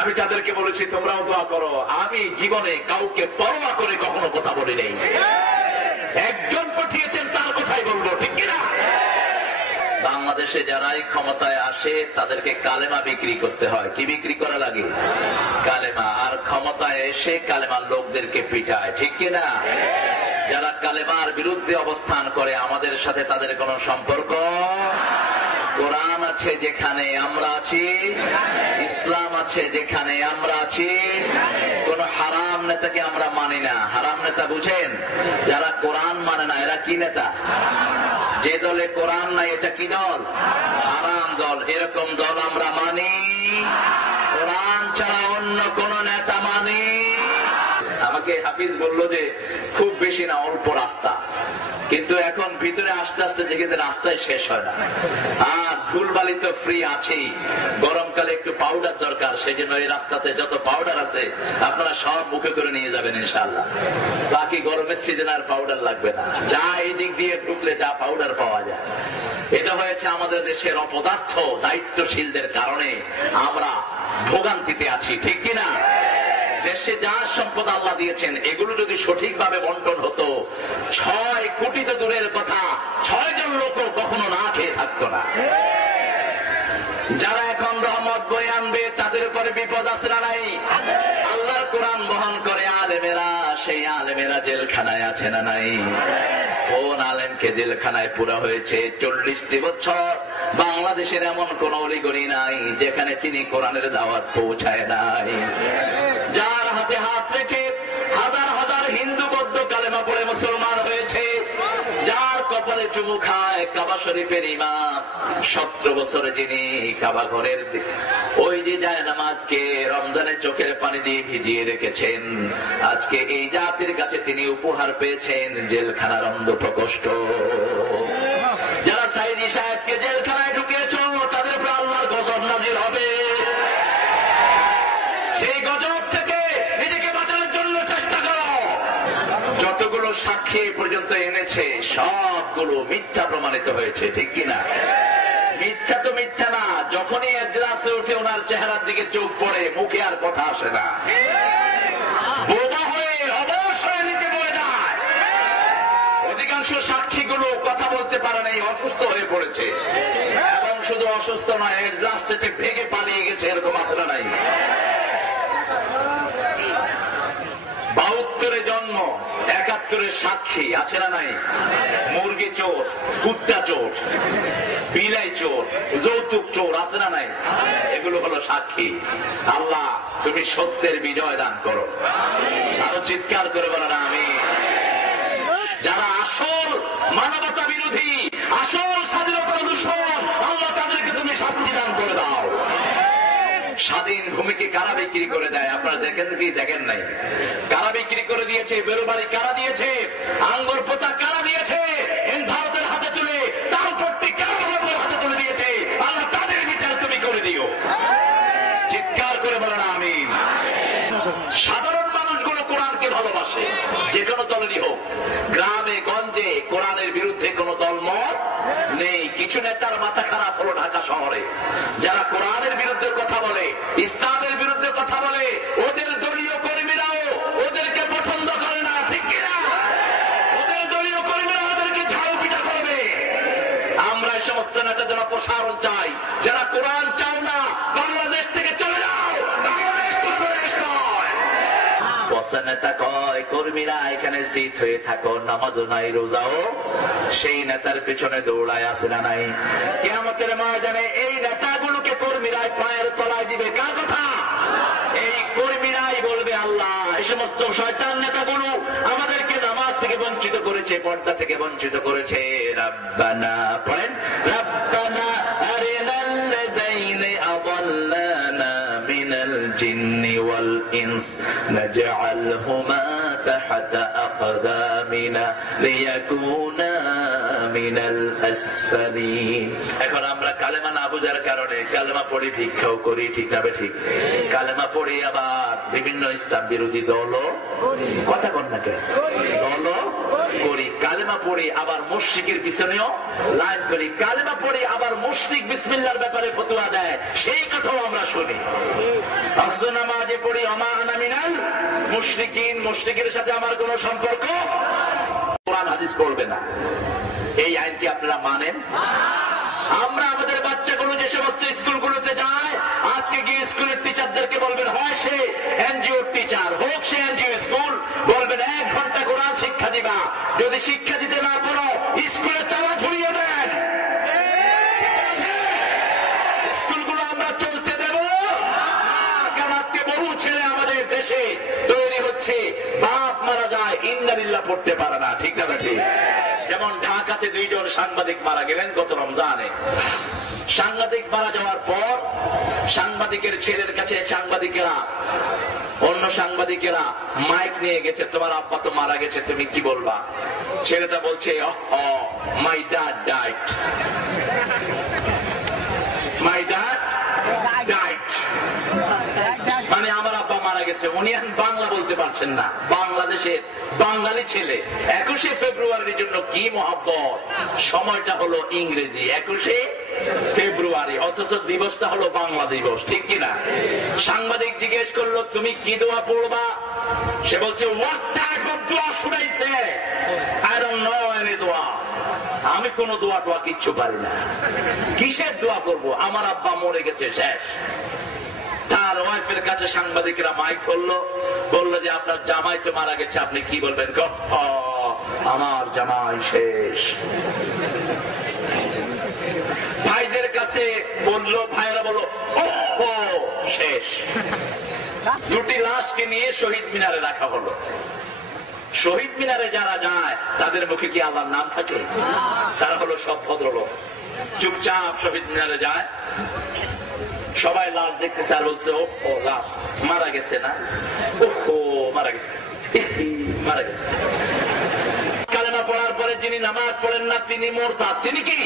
আমি তাদেরকে বলেছি তোমরাও দোয়া করো। আমি জীবনে কাউকে পরোয়া করে কখনো কথা বলি নাই। একজন পাঠিয়েছেন তার কথাই বলবো, ঠিক কিনা? বাংলাদেশে যারাই ক্ষমতায় আসে তাদেরকে কালেমা বিক্রি করতে হয়। কি বিক্রি করা লাগে? কালেমা। আর ক্ষমতায় এসে কালেমার লোকদেরকে পিটায়, ঠিক কিনা? যারা কালেমার বিরুদ্ধে অবস্থান করে আমাদের সাথে তাদের কোনো সম্পর্ক। কোরআন আছে যেখানে আমরা আছি, ইসলাম আছে যেখানে আমরা আছি, কোন হারাম নেতাকে আমরা মানি না। হারাম নেতা বুঝেন? যারা কোরআন মানে না এরা কি নেতা? যে দলে কোরআন নাই এটা কি দল? হারাম দল। এরকম দল আমরা মানি। কোরআন ছাড়া অন্য কোন নেতা মানি। আমাকে হাফিজ বললো যে খুব বেশি না, অল্প রাস্তা, কিন্তু এখন ভিতরে আস্তে আস্তে যেখানে রাস্তায় শেষ হয় না। আর ধুলবালি তো ফ্রি আছেই, গরমকালে একটু পাউডার দরকার, সেই জন্য এই রাস্তাতে যত পাউডার আছে আপনারা সব মুখে করে নিয়ে যাবেন ইনশাআল্লাহ। বাকি গরমের সিজন আর পাউডার লাগবে না, যা এই দিক দিয়ে ঢুকলে যা পাউডার পাওয়া যায়। এটা হয়েছে আমাদের দেশের অপদার্থ দায়িত্বশীলদের কারণে আমরা ভোগান্তিতে আছি, ঠিক কিনা? দেশে যা সম্পদ আল্লাহ দিয়েছেন এগুলো যদি সঠিকভাবে বন্টন হতো, 6 কোটি তো দূরের কথা, 6 জন লোক কখনো না খেয়ে থাকতো না। যারা এখন রহমত বয়ে আনবে তাদের উপরে বিপদ আছে না নাই? আল্লাহর কোরআন বহন করে আলেমেরা, সেই আলেমেরা জেলখানায় আছে না নাই? কোন আলেমকে জেলখানায় পুরা হয়েছে 40টি বছর? বাংলাদেশের এমন কোন অলিগলি নাই যেখানে তিনি কোরআনের দাওয়াত পৌঁছায় নাই। যার হাতে হাত রেখে হাজার হাজার হিন্দু বৌদ্ধ কালেমা পড়ে মুসলমান হয়েছে, যার কপালে চুমু খায় কাবা শরীফের ইমাম, 17 বছরে যিনি কাবা ঘরের ওই যে যায় নামাজকে রমজানের চোখের পানি দিয়ে ভিজিয়ে রেখেছেন, আজকে এই জাতির কাছে তিনি উপহার পেয়েছেন জেলখানার অন্ধ প্রকোষ্ঠ। যারা সাইদি সাহেবকে জেলখানায় ঢুকিয়েছ তাদের উপর আল্লাহর গজব নাজিল হবে। সেই গজব থেকে নিজেকে বাঁচানোর জন্য চেষ্টা করো। যতগুলো সাক্ষী পর্যন্ত এনেছে সবগুলো মিথ্যা প্রমাণিত হয়েছে, ঠিক কিনা? মিথ্যা তো মিথ্যা না, যখনই এজলাসে উঠে ওনার চেহারার দিকে চোখ পড়ে মুখে আর কথা আসে না, বোবা হয়ে অবশ হয়ে নিচে পড়ে যায়। অধিকাংশ সাক্ষীগুলো কথা বলতে পারে নাই, অসুস্থ হয়ে পড়েছে। এবং শুধু অসুস্থ নয়, এজলাস থেকে ভেঙে পালিয়ে গেছে, এরকম আসলে নাই। 72 জন্ম, 71 সাক্ষী আছে না নাই? মুরগি চোর, কুত্তা চোর, বিলাই চোর, যৌতুক চোর আছে না নাই? এগুলো হলো সাক্ষী। আল্লাহ তুমি সত্যের বিজয় দান করো। আরো চিৎকার করে বলো না আমি। যারা আসল মানবতা বিরোধী, আসল স্বাধীনতার দুশমন, আল্লাহ তাদেরকে তুমি শাস্তি দান করে দাও। স্বাধীন ভূমিকে কারা বিক্রি করে দেয় আপনারা দেখেন কি? দেখেন নাই? কারা বিক্রি করে দিয়েছে? বেরোবাড়ি কারা দিয়েছে? আঙ্গুর পোতা কারা দিয়েছে? ভারতের হাতে তুলে তালপট্টি কারা ভারতের হাতে তুলে দিয়েছে? আল্লাহ তাদের বিচার তুমি করে দিও। চিৎকার করে বলো না আমিন। সাধারণ মানুষগুলো কোরআনকে ভালোবাসে, যে কোনো দলেরই হোক। গ্রামে গঞ্জে কোরআনের বিরুদ্ধে কোনো দলমত নেই। কিছু নেতার মাথা খারাপ হলো ঢাকা শহরে, যারা কোরআনের বিরুদ্ধে কথা বলে, ইসলামের বিরুদ্ধে কথা বলে, ওদের দলীয় কর্মীরাও ওদেরকে পছন্দ করে না, ঠিক কিনা? ওদের দলীয় কর্মীরা ওদেরকে ঝাড়ু পিটা করবে। আমরা এই সমস্ত নেতাদের অপসারণ চাই। যারা কোরআন চাও না, বাংলাদেশ থেকে চলে যাও। বাংলাদেশ তো দেশ নয়। বসা নেতা কয় কর্মীরা এখানে শীত হয়ে থাকো, নামাজও নাই রোজাও সেই নেতার পিছনে দৌড়ায় আসে না নাই? কিয়ামতের ময়দানে এই নেতাগুলোকে কর্মীরাই পায়ের তলায় দিবে। কার কথা? এই কর্মীরাই বলবে আল্লাহ এই সমস্ত শয়তান নেতাগুলো আমাদেরকে নামাজ থেকে বঞ্চিত করেছে, পর্দা থেকে বঞ্চিত করেছে। রাব্বানা পড়েন, রাব্বানা আরিনাল্লাযাইনি আযাল্লানা মিনাল জিন্নি ওয়াল ইনস নাজআলহুমা তাহতা আকদামিনা লিয়াকুনা মিনাল আসফালিন। এখন আমরা কালেমা না বুঝার কারণে কালেমা পড়ে ভিক্ষাও করি, ঠিক না ঠিক? কালেমা পড়ে আবার বিভিন্ন ইসলাম বিরোধী দল কথা কন না কেন দল করি। কালেমা পড়ে আবার মুশরিকের পিছনেও লাইন ধরি। কালেমা পড়ে আবার মুশরিক বিসমিল্লাহর ব্যাপারে ফতোয়া দেয়, সেই কথাও আমরা শুনি। অথচ নামাজে পড়ি ওমা আনা মিনাল মুশরিকিন, মুশরিকের সাথে আমার কোনো সম্পর্ক, কোরআন হাদিস পড়বে না। এই আইন কি আপনারা মানেন? আমরা আমাদের বাচ্চাগুলো যে সমস্ত স্কুলগুলোতে যায়, আজকে গিয়ে স্কুলের টিচারদেরকে বলবেন, হয় সে এনজিও টিচার হোক, সে এনজিও স্কুল, বলবেন 1 ঘন্টা কোরআন শিক্ষা দিবা। যদি শিক্ষা দিতে না পারো স্কুলের তালা ঝুলিয়ে দেন। স্কুলগুলো আমরা চলতে দেব কারণ আজকে বহু ছেলে আমাদের দেশে তৈরি হচ্ছে, বাপ মারা যায় ইন্নালিল্লাহ পড়তে পারে না, ঠিক না ঠিক? যেমন ঢাকাতে 2 জন সাংবাদিক মারা গেলেন গত রমজানে। সাংবাদিক মারা যাওয়ার পর সাংবাদিকের ছেলের কাছে অন্য সাংবাদিকেরা মাইক নিয়ে গেছে, তোমার আব্বা তো মারা গেছে, তুমি কি বলবা? ছেলেটা বলছে, my dad died, my dad died, মানে আমার আব্বা মারা গেছে। উনি এখন বাংলা বলতে পারছেন না, বাংলাদেশের বাঙালি ছেলে। 21শে ফেব্রুয়ারির জন্য কি মহব্বত, সময়টা হলো ইংরেজি 21শে ফেব্রুয়ারি, অথচ দিবসটা হলো বাংলা দিবস, ঠিক কিনা? সাংবাদিক জিজ্ঞেস করলো, তুমি কি দোয়া পড়বা? সে বলছে, হোয়াট টাইপ অফ দোয়া should I say? I don't know any দোয়া। আমি কোন দোয়া টোয়া কিচ্ছু পারি না। কিসের দোয়া করবো? আমার আব্বা মরে গেছে, শেষ। তার ওয়াইফের কাছে সাংবাদিকরা মাইক ধরলো, বললো যে আপনার জামাই তো মারা গেছে, আপনি কি বলবেন? আমার জামাই শেষ। ভাইদের কাছে বললো, ভাইরা বললো ও শেষ। 2টি লাশকে নিয়ে শহীদ মিনারে রাখা হলো। শহীদ মিনারে যারা যায় তাদের মুখে কি আল্লাহর নাম থাকে? তারা হলো সব ভদ্রলোক, চুপচাপ শহীদ মিনারে যায়। সবাই লাশ দেখতেছে আর বলছে, ও লাশ মারা গেছে না, ও মারা গেছে, মারা গেছে। কালেমা পড়ার পরে যিনি নামাজ পড়েন না তিনি মুরতাদ। তিনি কি?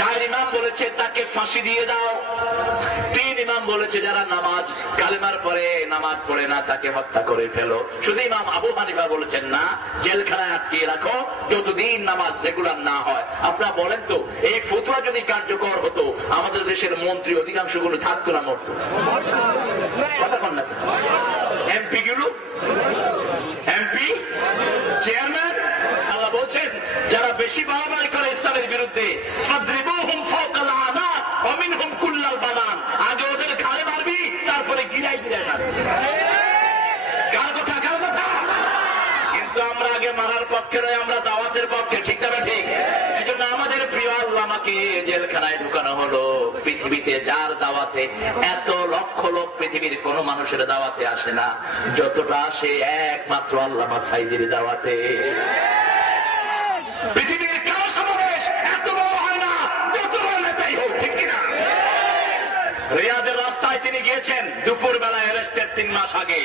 4 ইমাম বলেছে তাকে ফাঁসি দিয়ে দাও। 3 ইমাম বলেছে যারা নামাজ কালেমার পরে নামাজ পড়ে না তাকে হত্যা করে ফেলো। শুধু ইমাম আবু হানিফা বলেছেন না, জেলখানায় আটকিয়ে রাখো যতদিন নামাজ রেগুলার না হয়। আপনারা বলেন তো, এই ফতোয়া যদি কার্যকর হতো আমাদের দেশের মন্ত্রী অধিকাংশ গুলো থাকতো না, মরতো? কথা কন না? এমপি গুলো, এমপি চেয়ারম্যান, আল্লাহ বলছেন যারা বেশি বাড়াবাড়ি করে ইসলামের বিরুদ্ধে, আগে ওদের ঘাড়ে মারবি, তারপরে গিরাই গিরাই মারবি। কার কথা? কার কথা? কিন্তু আমরা আগে মারার পক্ষে নয়, আমরা দাওয়াতের পক্ষে, ঠিক না ঠিক? এই জন্য আমাদের প্রিয় আল্লামাকে জেলখানায় ঢুকানো হলো। পৃথিবীতে যার দাওয়াতে এত লক্ষ লোক পৃথিবীর কোন মানুষের দাওয়াতে আসে না যতটা আসে একমাত্র আল্লামা সাঈদীর দাওয়াতে। পৃথিবীর কারো সমাবেশ এত বড় হয় না যত বড় নেতাই হোক, ঠিক কিনা? রিয়াদের রাস্তায় তিনি গিয়েছেন দুপুর বেলায় অ্যারেস্টের 3 মাস আগে।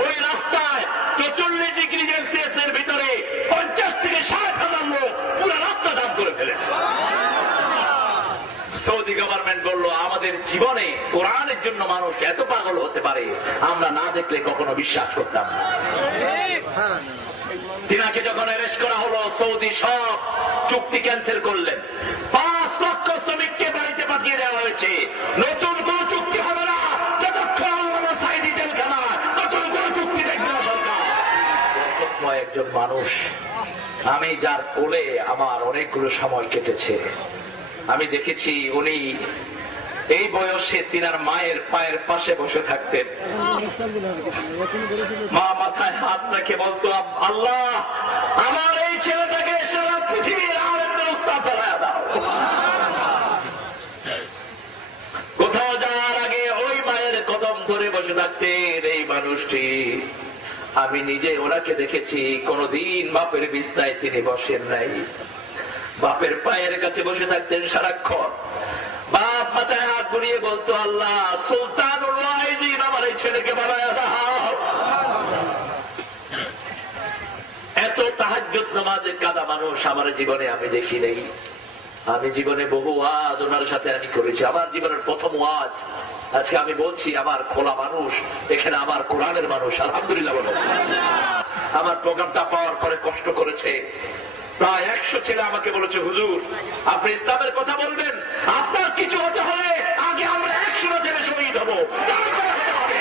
ওই রাস্তায় 44 ডিগ্রি সেলসিয়াস এর ভিতরে 50 থেকে 60,000 লোক পুরো রাস্তা জাম করে ফেলেছে। সৌদি গভর্নমেন্ট বললো, আমাদের জীবনে কোরআনের জন্য মানুষ এত পাগল হতে পারে আমরা না দেখলে কখনো বিশ্বাস করতাম না। তিনাকে যখন অ্যারেস্ট করা হলো, সৌদি সব চুক্তি ক্যান্সেল করলেন। 5 লক্ষ শ্রমিককে বাড়িতে পাঠিয়ে দেওয়া হয়েছে। নতুন কোন চুক্তি হবে না যতক্ষণ আল্লামা সাঈদী জেলখানা, নতুন কোন চুক্তি দেখবে না সরকার। একজন মানুষ, আমি যার কোলে আমার অনেকগুলো সময় কেটেছে, আমি দেখেছি উনি এই বয়সে তিনার মায়ের পায়ের পাশে বসে থাকতেন। মা মাথায় হাত রেখে বলতো, আল্লাহ আমার এই ছেলেটাকে সারা পৃথিবীর আলেমদের উস্তাদ বানায়া দাও। কোথাও যাওয়ার আগে ওই মায়ের কদম ধরে বসে থাকতেন এই মানুষটি। আমি নিজে ওনাকে দেখেছি, কোনদিন বাপের বিছানায় তিনি বসেন নাই, বাপের পায়ের কাছে বসে থাকতেন সারাক্ষণ। বাপ মাথায় হাত বুলিয়ে বলতো, আল্লাহ সুলতানুল ওয়াইজিন আমার এই ছেলেকে বানায়া দাও। এত তাহাজ্জুদ নামাজ নামাজে কাদা মানুষ আমার জীবনে আমি দেখি নেই। আমি জীবনে বহু ওয়াজ ওনার সাথে আমি করেছি, আমার জীবনের প্রথম ওয়াজ আজকে আমি বলছি। আমার খোলা মানুষ, এখানে আমার কোরআনের মানুষ, আলহামদুলিল্লাহ বলো। আমার প্রোগ্রামটা পাওয়ার পরে কষ্ট করেছে, প্রায় 100 ছেলে আমাকে বলেছে, হুজুর আপনি ইসলামের কথা বলবেন, আপনার কিছু হতে হলে আগে আমরা 100 ছেলে শহীদ হবো, তারপরে হতে হবে।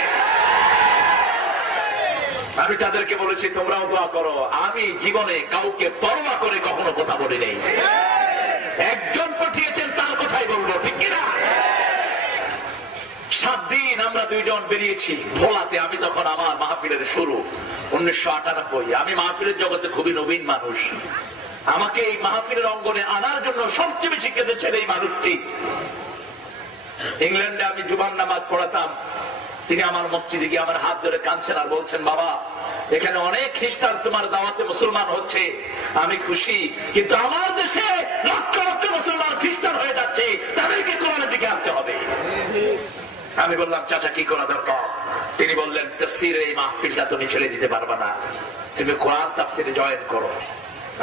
আমি তাদেরকে বলেছি তোমরাও দোয়া করো। আমি জীবনে কাউকে পরোয়া করে কখনো কথা বলি নেই। একজন পাঠিয়েছেন তার কথাই বলবো, ঠিক কিনা? 7 দিন আমরা 2 জন বেরিয়েছি ভোলাতে। আমি তখন আমার মাহফিলের শুরু 1998। আমি মাহফিলের জগতে খুবই নবীন মানুষ। আমাকে এই মাহফিলের অঙ্গনে আনার জন্য সবচেয়ে বেশি কেঁদেছেন এই মানুষটি। ইংল্যান্ডে আমি জুমার নামাজ পড়াতাম, তিনি আমার মসজিদে গিয়ে আমার হাত ধরে কাঁদছেন আর বলছেন, বাবা এখানে অনেক খ্রিস্টান তোমার দাওয়াতে মুসলমান হচ্ছে, আমি খুশি, কিন্তু আমার দেশে লক্ষ লক্ষ মুসলমান খ্রিস্টান হয়ে যাচ্ছে, তাদেরকে কোরআনের দিকে আনতে হবে। আমি বললাম, চাচা কি করা দরকার? তিনি বললেন, তাফসীরের এই মাহফিলটা তুমি ছেড়ে দিতে পারবে না, তুমি কোরআন তাফসীরে জয়েন করো।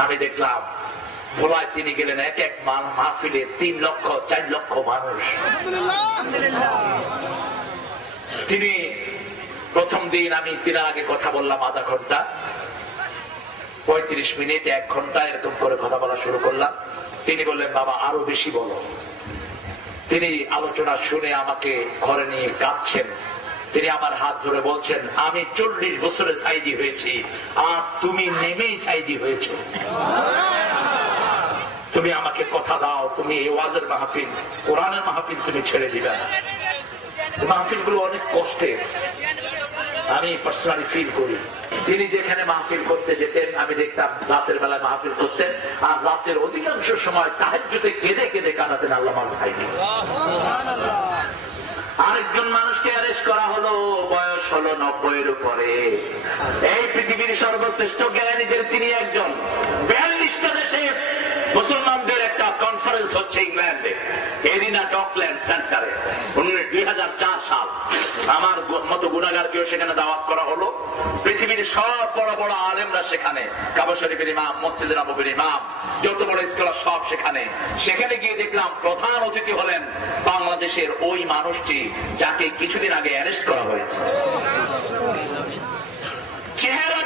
আমি দেখলাম ভোলায় তিনি গেলেন, এক এক মাহফিলে 3 লক্ষ 4 লক্ষ মানুষ। তিনি প্রথম দিন আমি তিনার আগে কথা বললাম আধা ঘন্টা, 35 মিনিট, 1 ঘন্টা এরকম করে কথা বলা শুরু করলাম। তিনি বললেন, বাবা আরো বেশি বলো। তিনি আলোচনা শুনে আমাকে ঘরে নিয়ে কাঁদছেন। তিনি আমার হাত ধরে বলছেন, আমি 40 বছরে সাইদি হয়েছি, আর তুমি নেমেই সাইদি হয়েছ। তুমি আমাকে কথা দাও, তুমি এই ওয়াজের মাহফিল, কোরআনের মাহফিল তুমি ছেড়ে দিবে না। মাহফিল গুলো অনেক কষ্টের, আমি পার্সোনালি ফিল করি। তিনি যেখানে মাহফিল করতে যেতেন আমি দেখতাম রাতের বেলায় মাহফিল করতেন, আর রাতের অধিকাংশ সময় তাহাজ্জুদে কেঁদে কেঁদে কাঁদাতেন আল্লামা সাইদি। আরেকজন মানুষকে অ্যারেস্ট করা হলো, বয়স হলো 90-এর উপরে। এই পৃথিবীর সর্বশ্রেষ্ঠ জ্ঞানীদের তিনি একজন। 42টা দেশে মুসলমানদের একটা কনফারেন্স হচ্ছে ইংল্যান্ডে, এরিনা ডকল্যান্ড সেন্টারে, 2004 সাল। আমার মতো গুনাহগারকেও সেখানে দাওয়াত করা হলো। পৃথিবীর সব বড় বড় আলেমরা সেখানে, কাবা শরীফের ইমাম, মসজিদে নববীর ইমাম, যত বড় স্কলার সব সেখানে। সেখানে গিয়ে দেখলাম প্রধান অতিথি হলেন বাংলাদেশের ওই মানুষটি যাকে কিছুদিন আগে অ্যারেস্ট করা হয়েছে। চেহারা